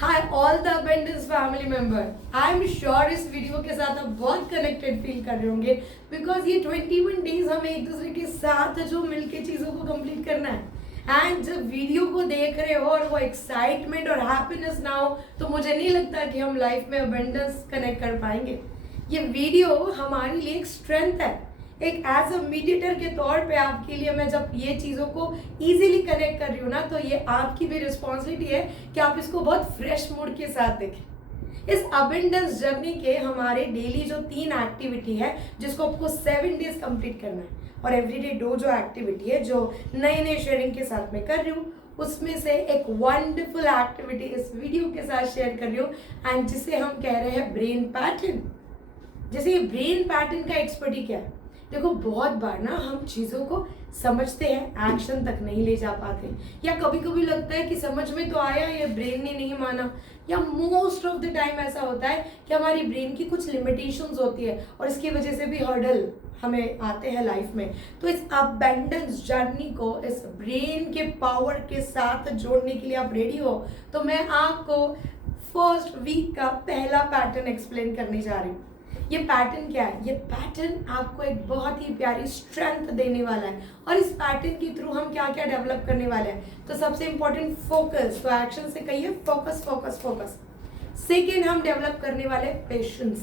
Hi all the abundance family member. I am sure इस video के साथ आप बहुत कनेक्टेड फील कर रहे होंगे बिकॉज ये 21 डेज हमें एक दूसरे के साथ जो मिलके चीज़ों को कंप्लीट करना है। एंड जब वीडियो को देख रहे हो और वो एक्साइटमेंट और हैप्पीनेस ना हो तो मुझे नहीं लगता कि हम लाइफ में अबेंडेंस कनेक्ट कर पाएंगे। ये वीडियो हमारे लिए एक स्ट्रेंथ है, एक एज अ मीडिएटर के तौर पे आपके लिए मैं जब ये चीज़ों को इजीली कनेक्ट कर रही हूँ ना, तो ये आपकी भी रिस्पॉन्सिबिलिटी है कि आप इसको बहुत फ्रेश मूड के साथ देखें। इस अबेंडेंस जर्नी के हमारे डेली जो 3 एक्टिविटी है जिसको आपको 7 डेज कंप्लीट करना है, और एवरीडे 2 जो एक्टिविटी है जो नए नए शेयरिंग के साथ में कर रही हूँ, उसमें से एक वंडरफुल एक्टिविटी इस वीडियो के साथ शेयर कर रही हूँ एंड जिसे हम कह रहे हैं ब्रेन पैटर्न। जैसे ये ब्रेन पैटर्न का एक्सपर्टी क्या है, देखो बहुत बार ना हम चीज़ों को समझते हैं, एक्शन तक नहीं ले जा पाते, या कभी कभी लगता है कि समझ में तो आया, ये ब्रेन ने नहीं माना, या मोस्ट ऑफ द टाइम ऐसा होता है कि हमारी ब्रेन की कुछ लिमिटेशंस होती है और इसकी वजह से भी हर्डल हमें आते हैं लाइफ में। तो इस अबेंडेंस जर्नी को इस ब्रेन के पावर के साथ जोड़ने के लिए आप रेडी हो, तो मैं आपको फर्स्ट वीक का पहला पैटर्न एक्सप्लेन करने जा रही हूँ। ये पैटर्न क्या है? ये पैटर्न आपको एक बहुत ही प्यारी स्ट्रेंथ देने वाला है, और इस पैटर्न के थ्रू हम क्या क्या डेवलप करने वाले हैं। तो सबसे इंपॉर्टेंट फोकस, तो एक्शन से कहिए फोकस फोकस फोकस। सेकेंड हम डेवलप करने वाले पेशेंस,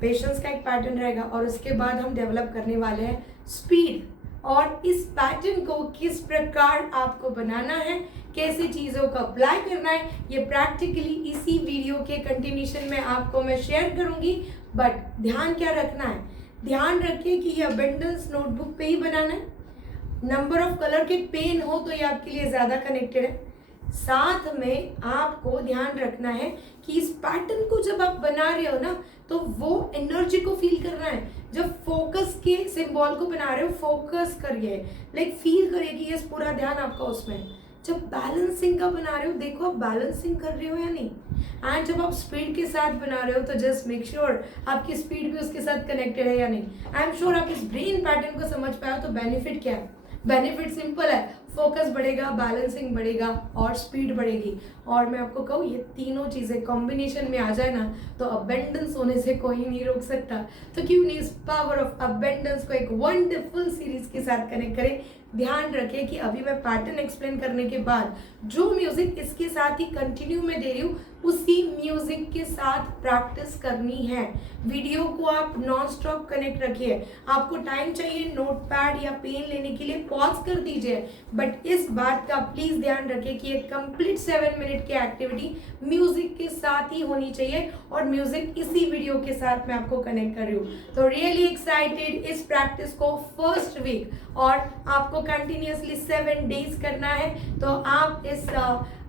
पेशेंस का एक पैटर्न रहेगा, और उसके बाद हम डेवलप करने वाले हैं स्पीड। और इस पैटर्न को किस प्रकार आपको बनाना है, कैसे चीज़ों को अप्लाई करना है, ये प्रैक्टिकली इसी वीडियो के कंटिन्यूशन में आपको मैं शेयर करूंगी। बट ध्यान क्या रखना है, ध्यान रखिए कि ये अबेंडेंस नोटबुक पे ही बनाना है। नंबर ऑफ कलर के पेन हो तो ये आपके लिए ज़्यादा कनेक्टेड है। साथ में आपको ध्यान रखना है कि इस पैटर्न को जब आप बना रहे हो ना, तो वो एनर्जी को फील करना है। जब फोकस के सिंबल को बना रहे हो, फोकस करिए, लाइक फील करिए कि ये पूरा ध्यान आपका उसमें है। जब बैलेंसिंग का बना रहे हो, देखो आप बैलेंसिंग कर रहे हो या नहीं। एंड जब आप स्पीड के साथ बना रहे हो तो जस्ट मेक श्योर आपकी स्पीड भी उसके साथ कनेक्टेड है या नहीं। आई एम श्योर आप इस ब्रेन पैटर्न को समझ पाए हो। तो बेनिफिट क्या है? बेनिफिट सिंपल है, फोकस बढ़ेगा, बैलेंसिंग बढ़ेगा और स्पीड बढ़ेगी। और मैं आपको कहूँ, ये तीनों चीज़ें कॉम्बिनेशन में आ जाए ना, तो अबेंडेंस होने से कोई नहीं रोक सकता। तो क्यों नहीं इस पावर ऑफ अबेंडेंस को एक वंडरफुल सीरीज के साथ कनेक्ट करें। ध्यान रखें कि अभी मैं पैटर्न एक्सप्लेन करने के बाद जो म्यूजिक इसके साथ ही कंटिन्यू में दे रही हूँ, उसी म्यूजिक के साथ प्रैक्टिस करनी है। वीडियो को आप नॉन स्टॉप कनेक्ट रखिए। आपको टाइम चाहिए नोटपैड या पेन लेने के लिए, पॉज कर दीजिए, बट इस बात का प्लीज ध्यान रखें कि ये कंप्लीट 7 मिनट की एक्टिविटी म्यूजिक के साथ ही होनी चाहिए, और म्यूजिक इसी वीडियो के साथ मैं आपको कनेक्ट कर रही हूँ। तो रियली एक्साइटेड इस प्रैक्टिस को फर्स्ट वीक, और आपको कंटिन्यूसली 7 डेज करना है। तो आप इस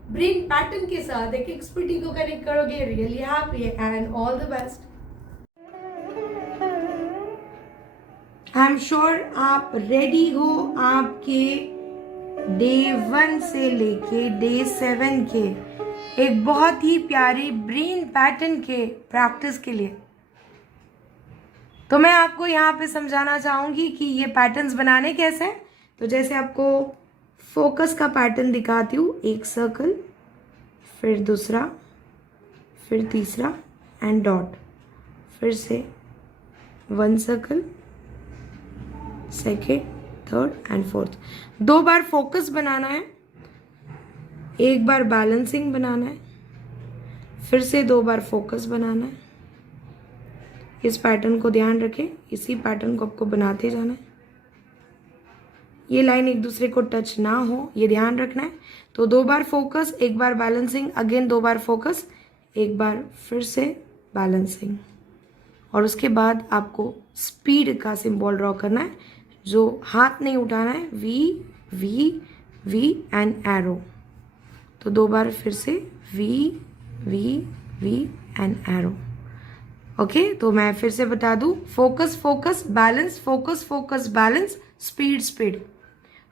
ब्रेन पैटर्न के साथ एक एक्सपर्टी को कनेक्ट करोगे। Really happy and all the best. I am sure आप रेडी हो आपके डे 1 से लेके डे 7 के एक बहुत ही प्यारी ब्रेन पैटर्न के प्रैक्टिस के लिए। तो मैं आपको यहाँ पे समझाना चाहूँगी कि ये पैटर्न्स बनाने कैसे हैं। तो जैसे आपको फोकस का पैटर्न दिखाती हूँ, एक सर्कल, फिर दूसरा, फिर तीसरा एंड डॉट, फिर से 1 circle, second, third and fourth. 2 बार फोकस बनाना है, 1 बार बैलेंसिंग बनाना है, फिर से 2 बार फोकस बनाना है। इस पैटर्न को ध्यान रखें, इसी पैटर्न को आपको बनाते जाना है। ये लाइन एक दूसरे को टच ना हो, ये ध्यान रखना है। तो 2 बार फोकस, 1 बार बैलेंसिंग, अगेन 2 बार फोकस, 1 बार फिर से बैलेंसिंग, और उसके बाद आपको स्पीड का सिंबल ड्रॉ करना है, जो हाथ नहीं उठाना है, V V V and arrow. तो 2 बार फिर से V V V and arrow. Okay, तो मैं फिर से बता दूं, focus focus balance, focus focus balance, speed speed,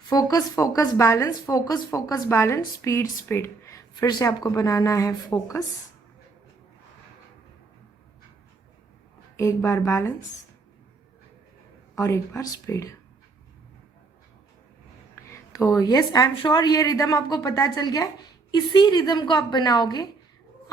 focus focus balance, focus focus balance, speed speed. फिर से आपको बनाना है फोकस, 1 बार बैलेंस और 1 बार स्पीड। तो यस, आई एम श्योर ये रिदम आपको पता चल गया है इसी रिदम को आप बनाओगे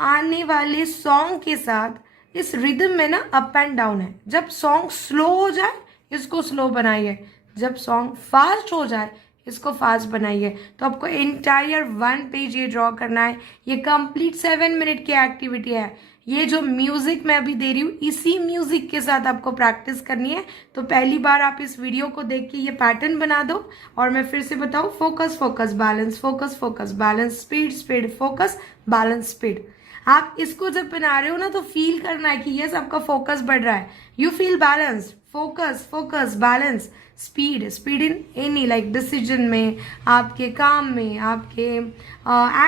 आने वाले सॉन्ग के साथ। इस रिदम में ना अप एंड डाउन है। जब सॉन्ग स्लो हो जाए इसको स्लो बनाइए, जब सॉन्ग फास्ट हो जाए इसको फास्ट बनाइए। तो आपको इंटायर 1 पेज ये ड्रॉ करना है। ये कंप्लीट 7 मिनट की एक्टिविटी है। ये जो म्यूजिक मैं अभी दे रही हूँ इसी म्यूजिक के साथ आपको प्रैक्टिस करनी है। तो पहली बार आप इस वीडियो को देख के ये पैटर्न बना दो। और मैं फिर से बताऊँ, focus focus balance, focus focus balance, speed speed focus balance speed. आप इसको जब बना रहे हो ना तो फील करना है कि यस आपका फोकस बढ़ रहा है। You feel balance, focus focus balance, speed speed in any like decision में, आपके काम में, आपके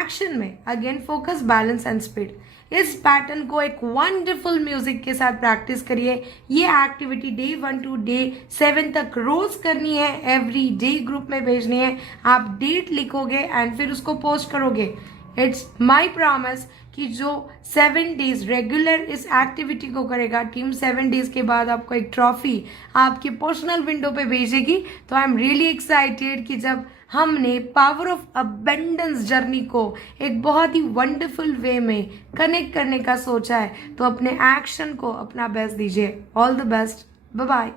एक्शन में। Again focus balance and speed. इस पैटर्न को एक वंडरफुल म्यूजिक के साथ प्रैक्टिस करिए। ये एक्टिविटी डे 1 to डे 7 तक रोज करनी है, एवरी डे ग्रुप में भेजनी है। आप डेट लिखोगे एंड फिर उसको पोस्ट करोगे। इट्स माई प्रॉमिस कि जो 7 डेज रेगुलर इस एक्टिविटी को करेगा, टीम 7 डेज के बाद आपको एक ट्रॉफी आपकी पर्सनल विंडो पे भेजेगी। तो आई एम रियली एक्साइटेड कि जब हमने पावर ऑफ अबेंडेंस जर्नी को एक बहुत ही वंडरफुल वे में कनेक्ट करने का सोचा है, तो अपने एक्शन को अपना बेस्ट दीजिए। All the best, bye bye.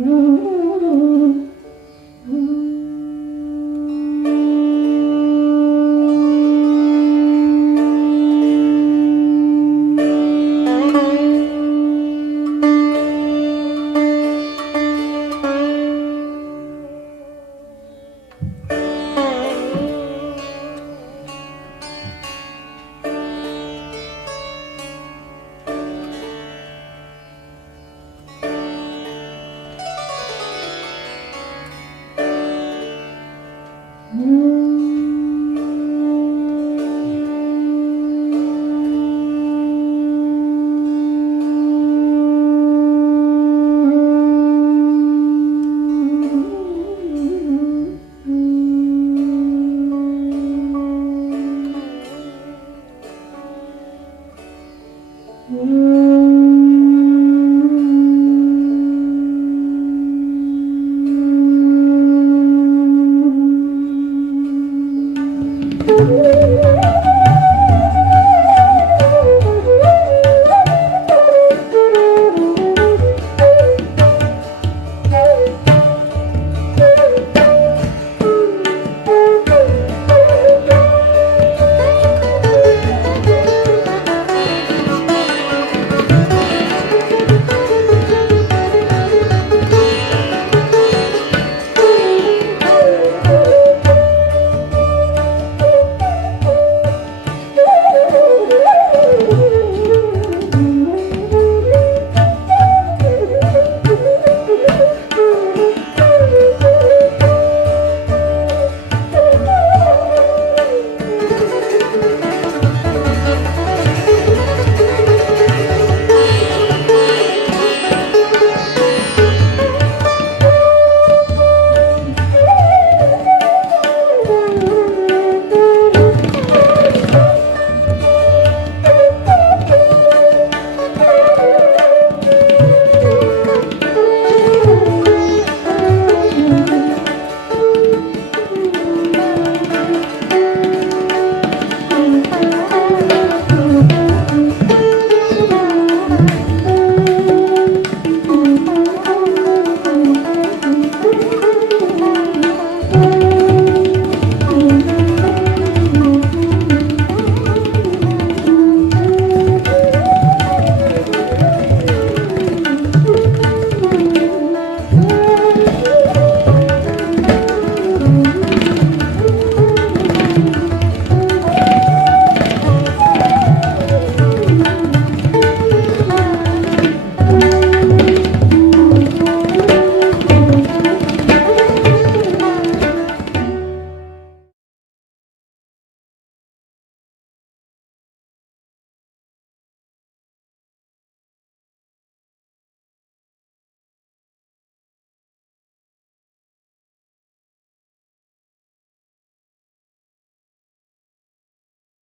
है।